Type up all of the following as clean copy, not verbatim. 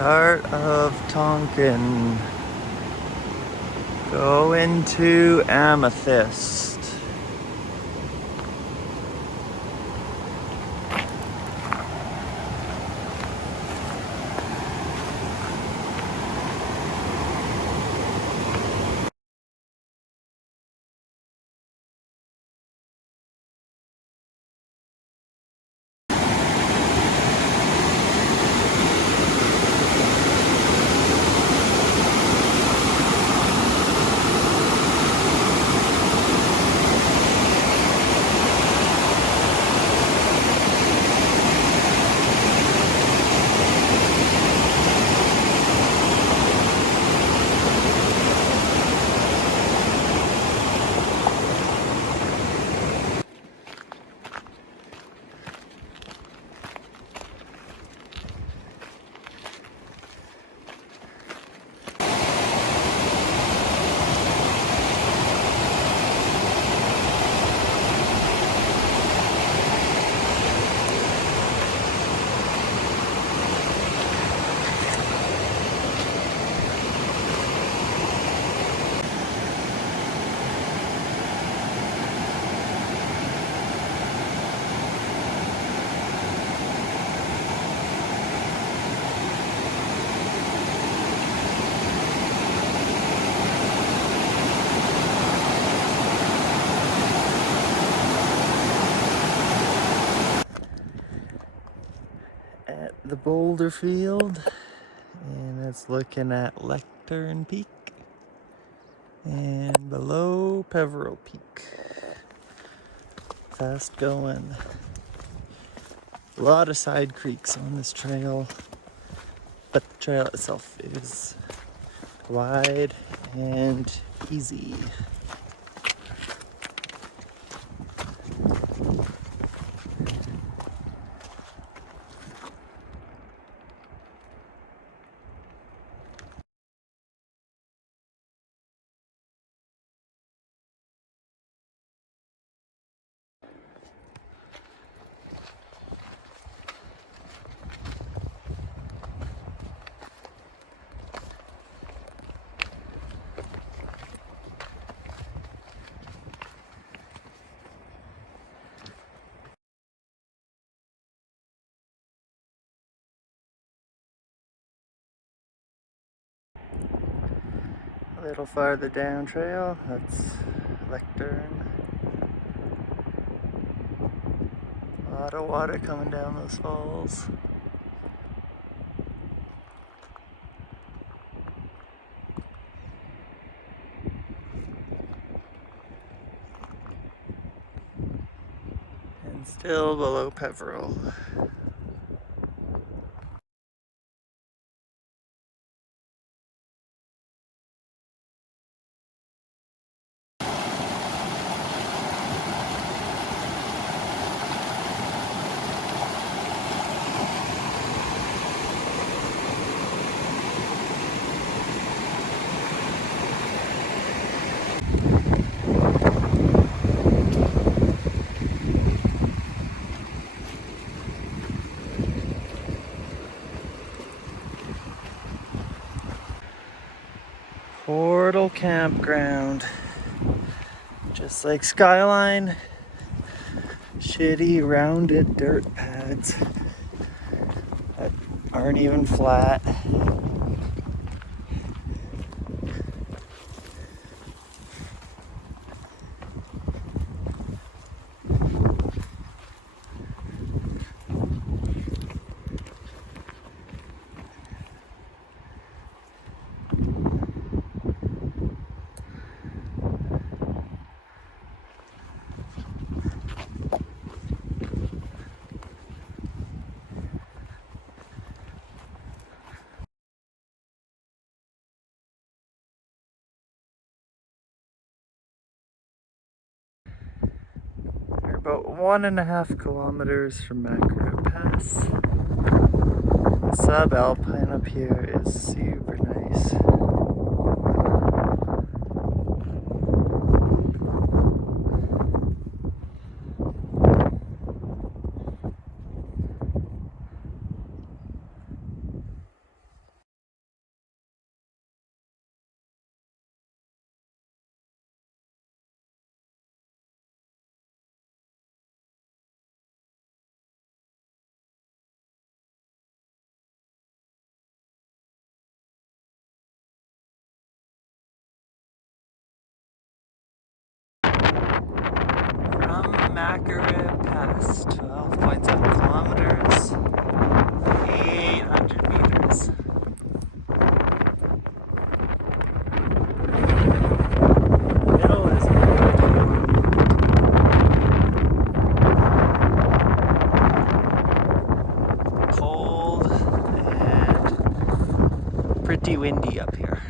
Start of Tonquin. Go into Amethyst. At the boulder field, and it's looking at Lectern Peak and below Peveril Peak. Fast going. A lot of side creeks on this trail, but the trail itself is wide and easy. A little farther down trail, that's Lectern. A lot of water coming down those falls. And still below Peveril. Portal Campground. Just like Skyline, shitty rounded dirt pads that aren't even flat. We're about 1.5 kilometers from Macro Pass. The subalpine up here is super nice. Macarib Pass, 12.7 kilometers, 800 meters. Middle is cold and pretty windy up here.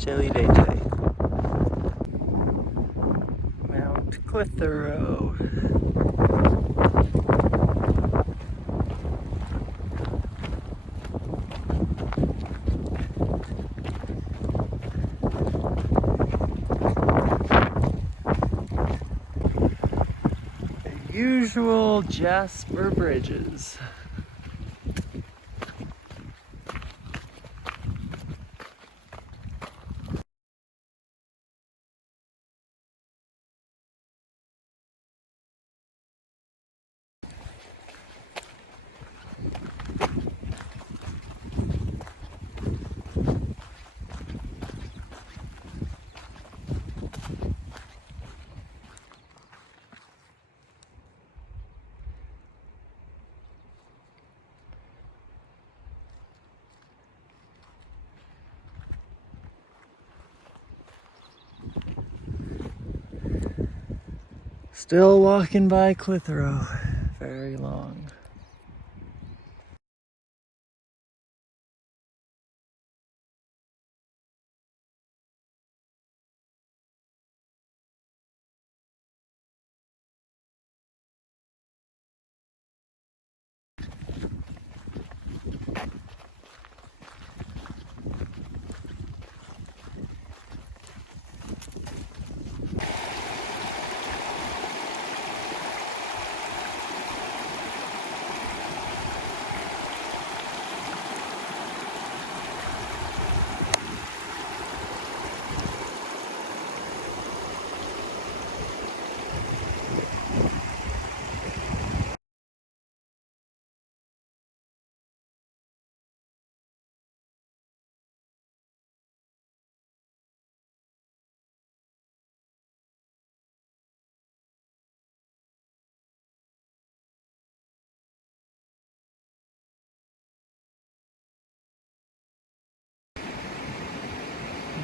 Chilly day today. Mount Clitheroe. Usual Jasper bridges. Still walking by Clitheroe. Very long.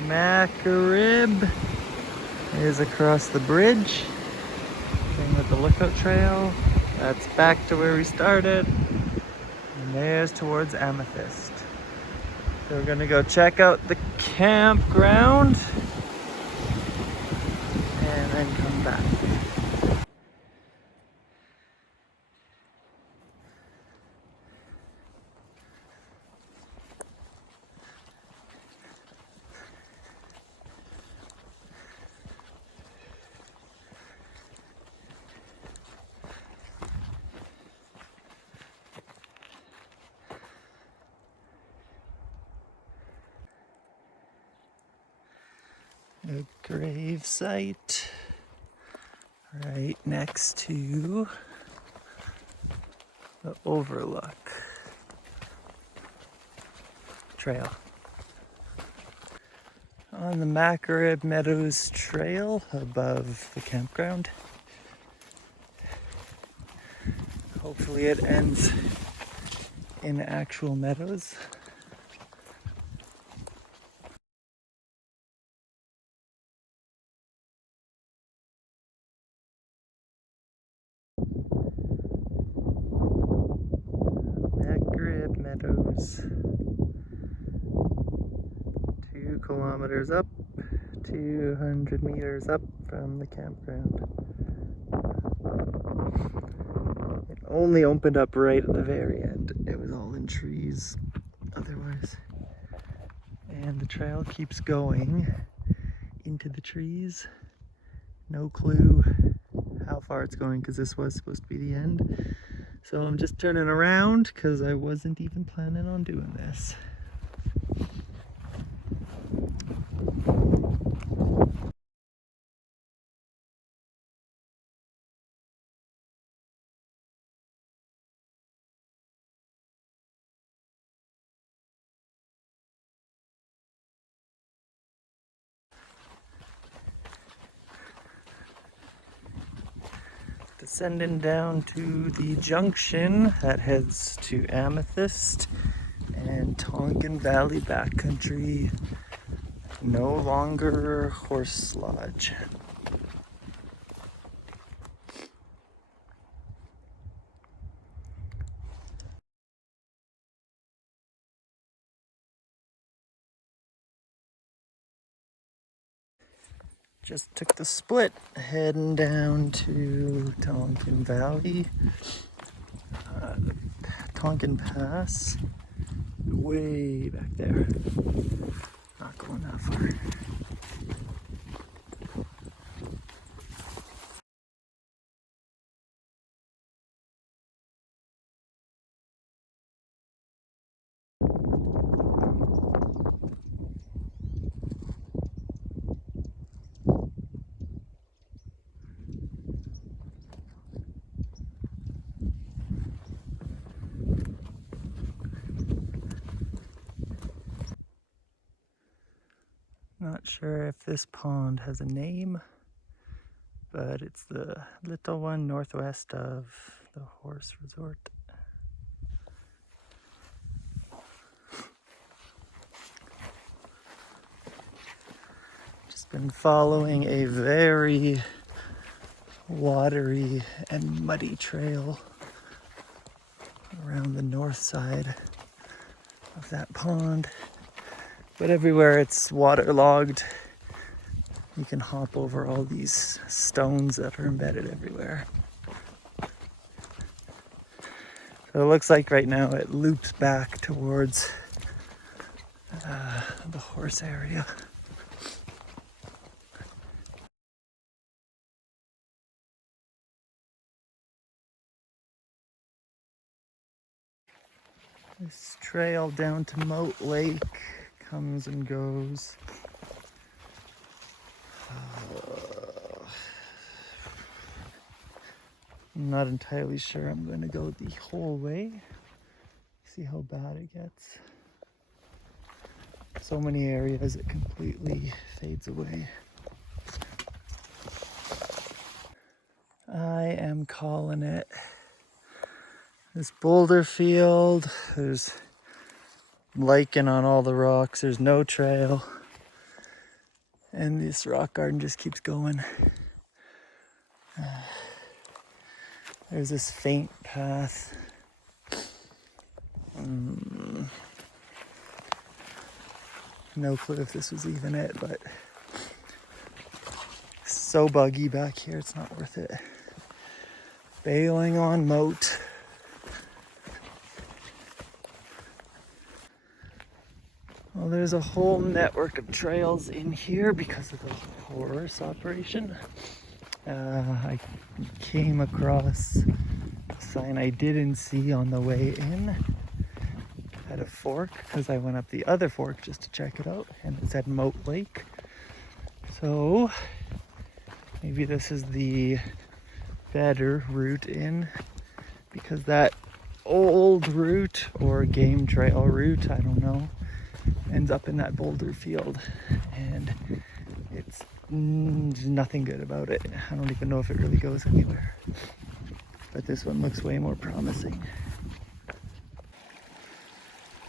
Macarib is across the bridge. Same with the lookout trail. That's back to where we started. And there's towards Amethyst. So we're gonna go check out the campground and then come back. A grave site right next to the Overlook Trail. On the Macarib Meadows Trail above the campground. Hopefully it ends in actual meadows. Macarib Meadows. 2 kilometers up, 200 meters up from the campground. It only opened up right at the very end. It was all in trees otherwise. And the trail keeps going into the trees. No clue how far it's going because this was supposed to be the end. So I'm just turning around because I wasn't even planning on doing this. Sending down to the junction that heads to Amethyst and Tonquin Valley backcountry. No longer horse lodge. Just took the split heading down to Tonquin Valley. The Tonquin Pass, way back there. Not going that far. Not sure if this pond has a name, but it's the little one northwest of the horse resort. Just been following a very watery and muddy trail around the north side of that pond. But everywhere it's waterlogged. You can hop over all these stones that are embedded everywhere. So it looks like right now it loops back towards the horse area. This trail down to Moat Lake comes and goes. I'm not entirely sure I'm going to go the whole way. See how bad it gets. So many areas it completely fades away. I am calling it. This boulder field, there's lichen on all the rocks, there's no trail. And this rock garden just keeps going. There's this faint path. No clue if this was even it, but it's so buggy back here, it's not worth it. Bailing on Moat. Well, there's a whole network of trails in here because of the horse operation. I came across a sign I didn't see on the way in at a fork because I went up the other fork just to check it out, and it said Moat Lake. So maybe this is the better route in, because that old route or game trail route, I don't know, ends up in that boulder field, and it's nothing good about it. I don't even know if it really goes anywhere, but this one looks way more promising.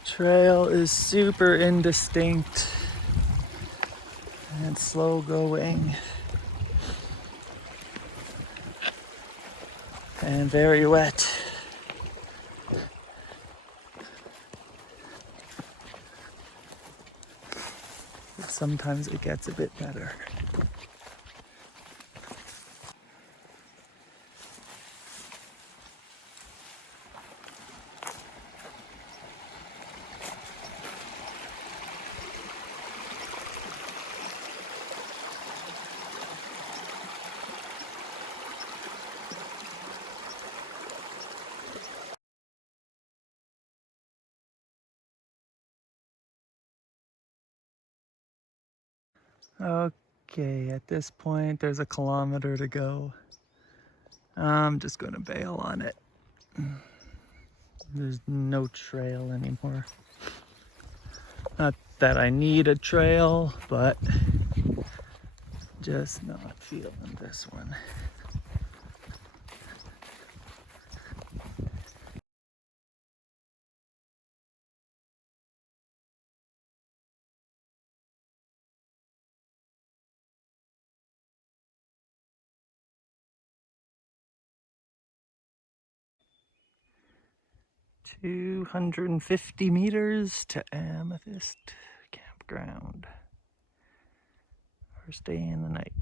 Trail is super indistinct and slow going and very wet. But sometimes it gets a bit better. Okay, at this point there's a kilometer to go. I'm just gonna bail on it. There's no trail anymore. Not that I need a trail, but just not feeling this one. 250 meters to Amethyst Campground. First day in the night.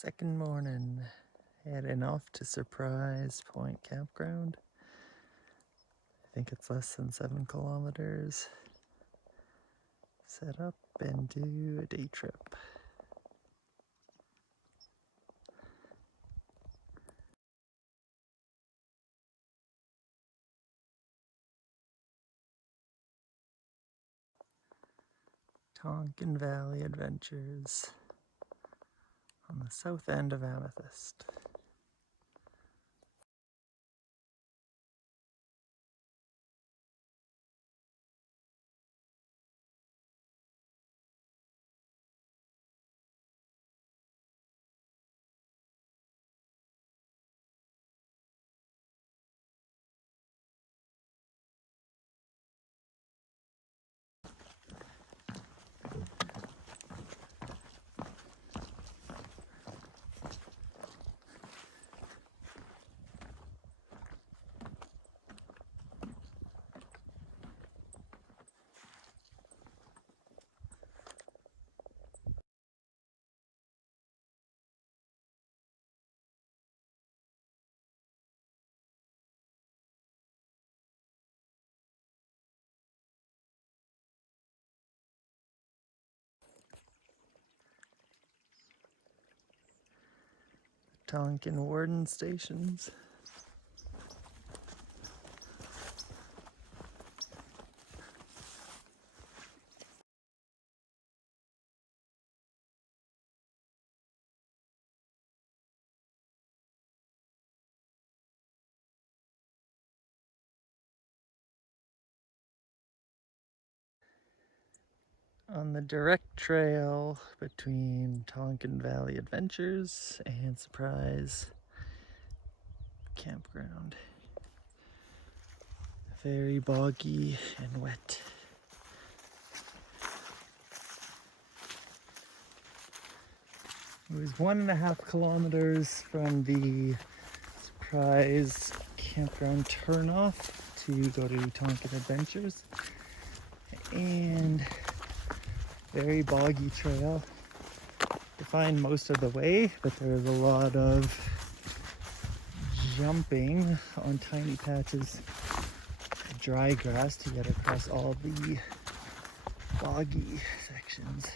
Second morning, heading off to Surprise Point Campground. I think it's less than 7 kilometers. Set up and do a day trip. Tonquin Valley Adventures on the south end of Amethyst. Tonquin Warden Stations. On the direct trail between Tonquin Valley Adventures and Surprise Campground. Very boggy and wet. It was 1.5 kilometers from the Surprise Campground turnoff to go to Tonquin Adventures. And very boggy trail. You find most of the way, but there's a lot of jumping on tiny patches of dry grass to get across all the boggy sections.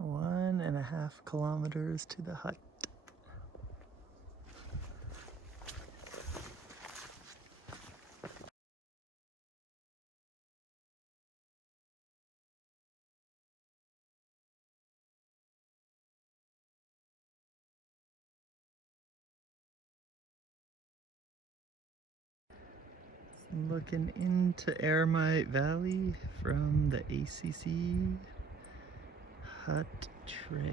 One and a half kilometers to the hut. Looking into Eremite Valley from the ACC Hut Trail.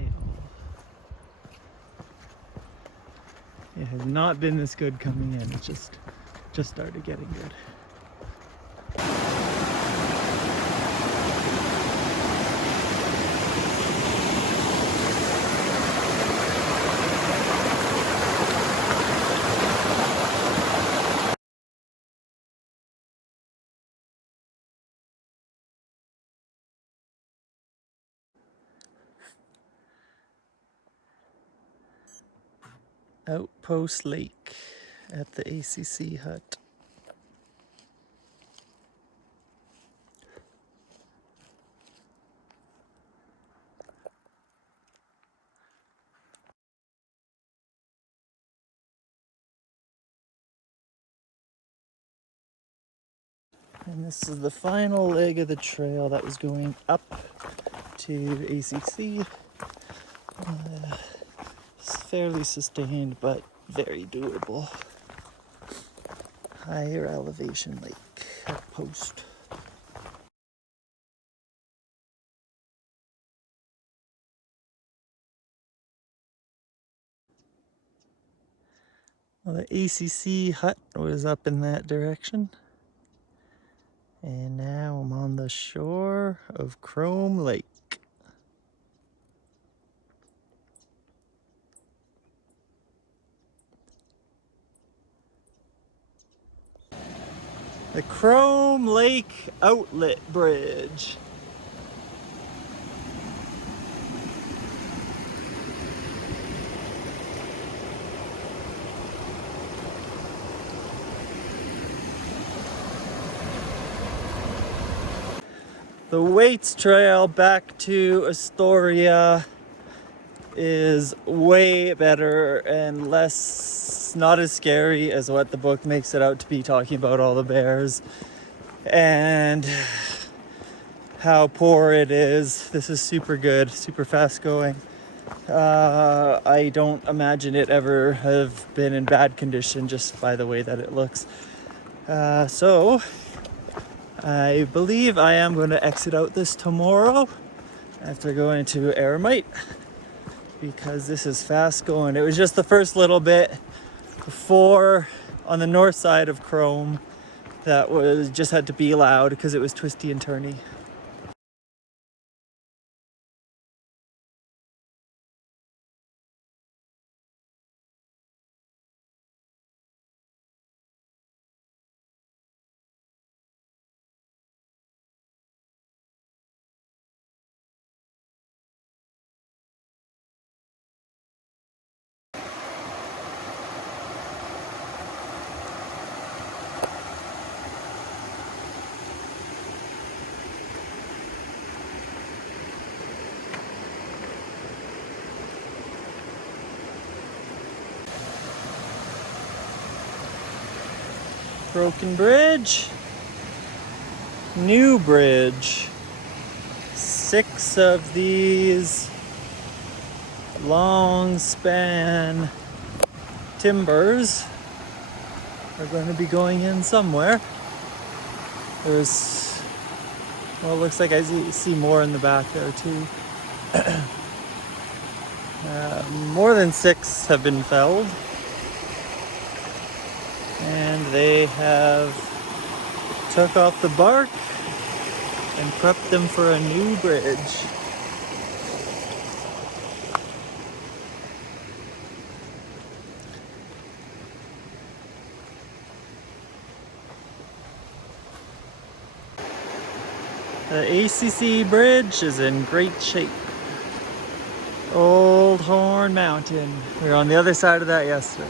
It has not been this good coming in. It just started getting good. Outpost Lake at the ACC Hut. And this is the final leg of the trail that was going up to ACC. It's fairly sustained, but very doable. Higher elevation lake outpost. Well, the ACC hut was up in that direction. And now I'm on the shore of Chrome Lake. The Chrome Lake Outlet Bridge. The Waits Trail back to Astoria is way better and not as scary as what the book makes it out to be, talking about all the bears and how poor it is. This is super good, super fast going. I don't imagine it ever have been in bad condition just by the way that it looks. So I believe I am going to exit out this tomorrow after going to Eremite, because this is fast going. It was just the first little bit before on the north side of Chrome that was just had to be loud because it was twisty and turny. Broken bridge, new bridge. 6 of these long span timbers are going to be going in somewhere. There's, well, it looks like I see more in the back there too. More than 6 have been felled, and they have took off the bark and prepped them for a new bridge. The ACC bridge is in great shape. Old Horn Mountain. We were on the other side of that yesterday.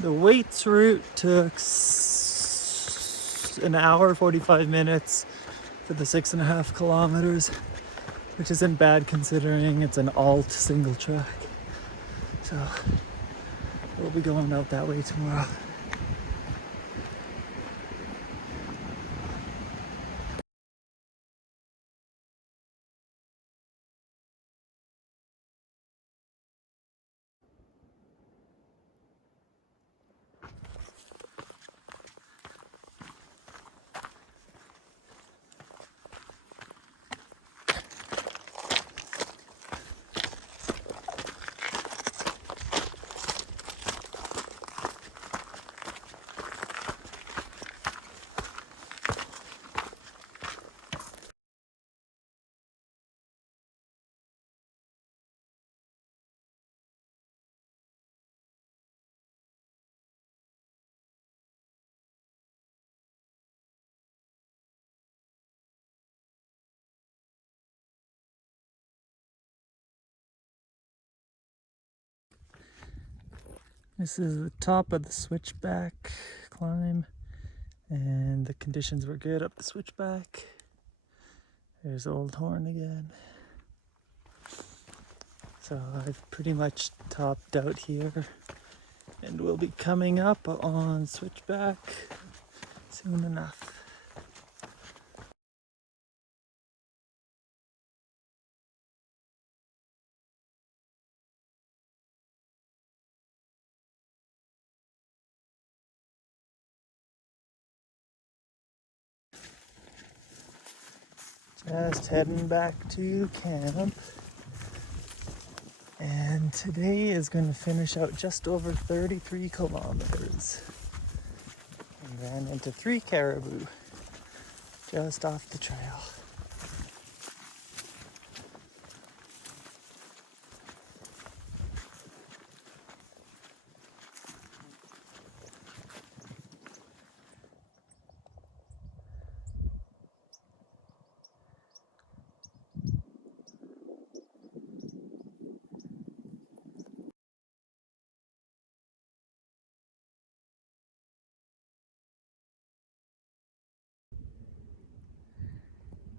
The Waits route took an hour 45 minutes for the 6.5 kilometers, which isn't bad considering it's an alt single track. So we'll be going out that way tomorrow. This is the top of the switchback climb, and the conditions were good up the switchback. There's Old Horn again. So I've pretty much topped out here, and we'll be coming up on switchback soon enough. Just heading back to camp, and today is going to finish out just over 33 kilometers and ran into 3 caribou just off the trail.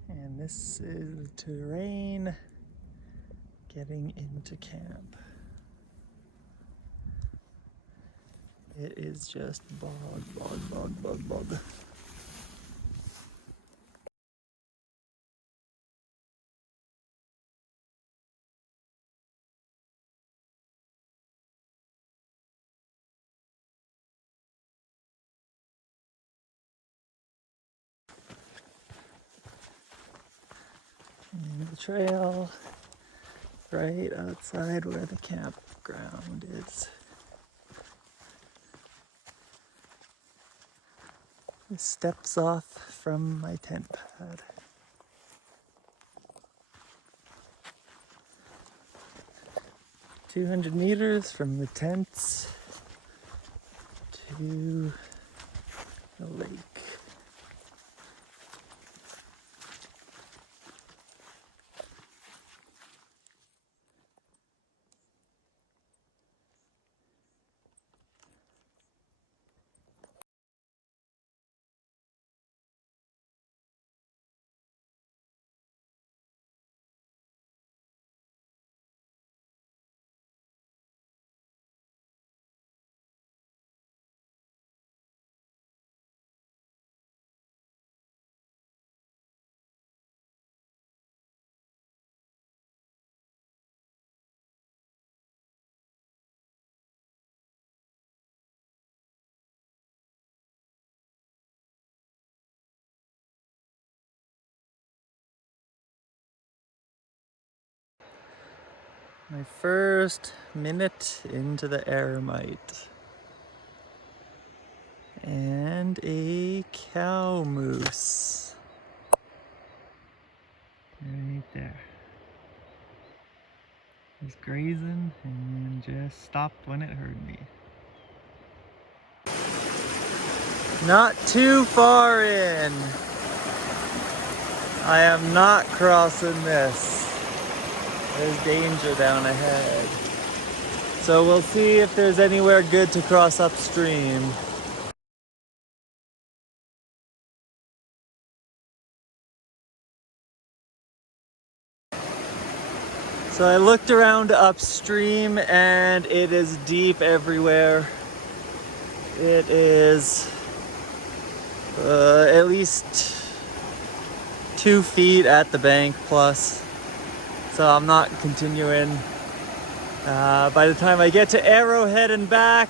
And this is terrain getting into camp. It is just bog, bog, bog, bog, bog. And the trail right outside where the campground is. This steps off from my tent pad. 200 meters from the tents to the lake. My first minute into the eremite. And a cow moose. Right there. He's grazing and just stopped when it heard me. Not too far in. I am not crossing this. There's danger down ahead. So we'll see if there's anywhere good to cross upstream. So I looked around upstream and it is deep everywhere. It is at least 2 feet at the bank plus. So I'm not continuing. By the time I get to Arrowhead and back,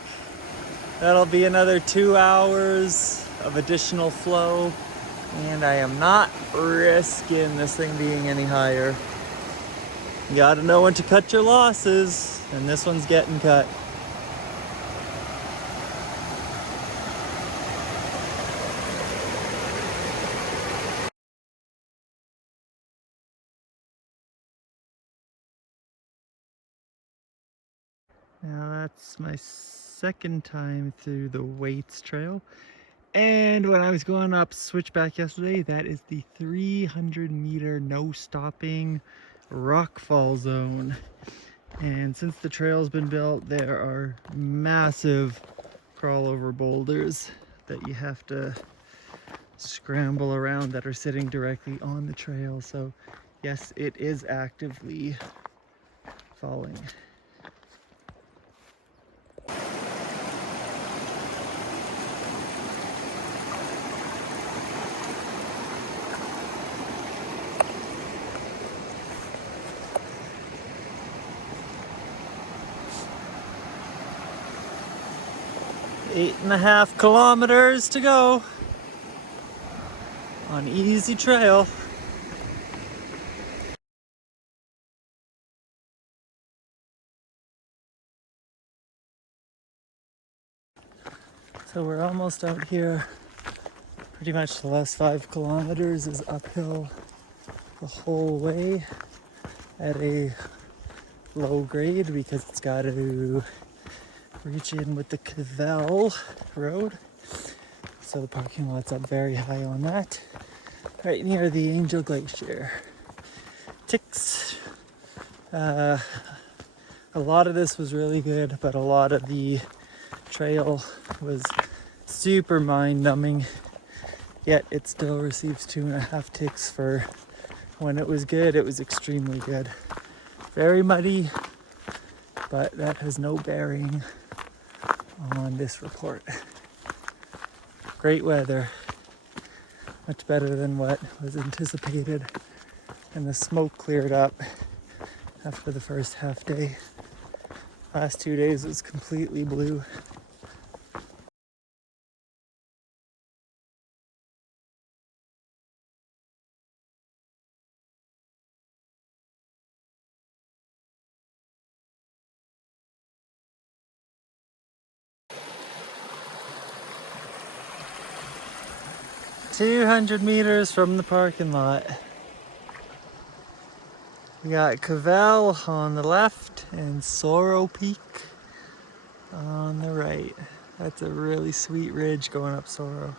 that'll be another 2 hours of additional flow. And I am not risking this thing being any higher. You gotta know when to cut your losses, and this one's getting cut. Now that's my second time through the Waits Trail. And when I was going up Switchback yesterday, that is the 300-meter no stopping rockfall zone. And since the trail's been built, there are massive crawl over boulders that you have to scramble around that are sitting directly on the trail. So yes, it is actively falling. Eight and a half kilometers to go on easy trail. So we're almost out here. Pretty much the last 5 kilometers is uphill the whole way at a low grade because it's got to reach in with the Cavell Road. So the parking lot's up very high on that, right near the Angel Glacier. Ticks. A lot of this was really good, but a lot of the trail was super mind-numbing. Yet it still receives 2.5 ticks for when it was good. It was extremely good. Very muddy, but that has no bearing on this report. Great weather, much better than what was anticipated, and the smoke cleared up after the first half day. Last 2 days was completely blue. "200 meters from the parking lot. We got Cavell on the left and Sorrow Peak on the right. That's a really sweet ridge going up Sorrow.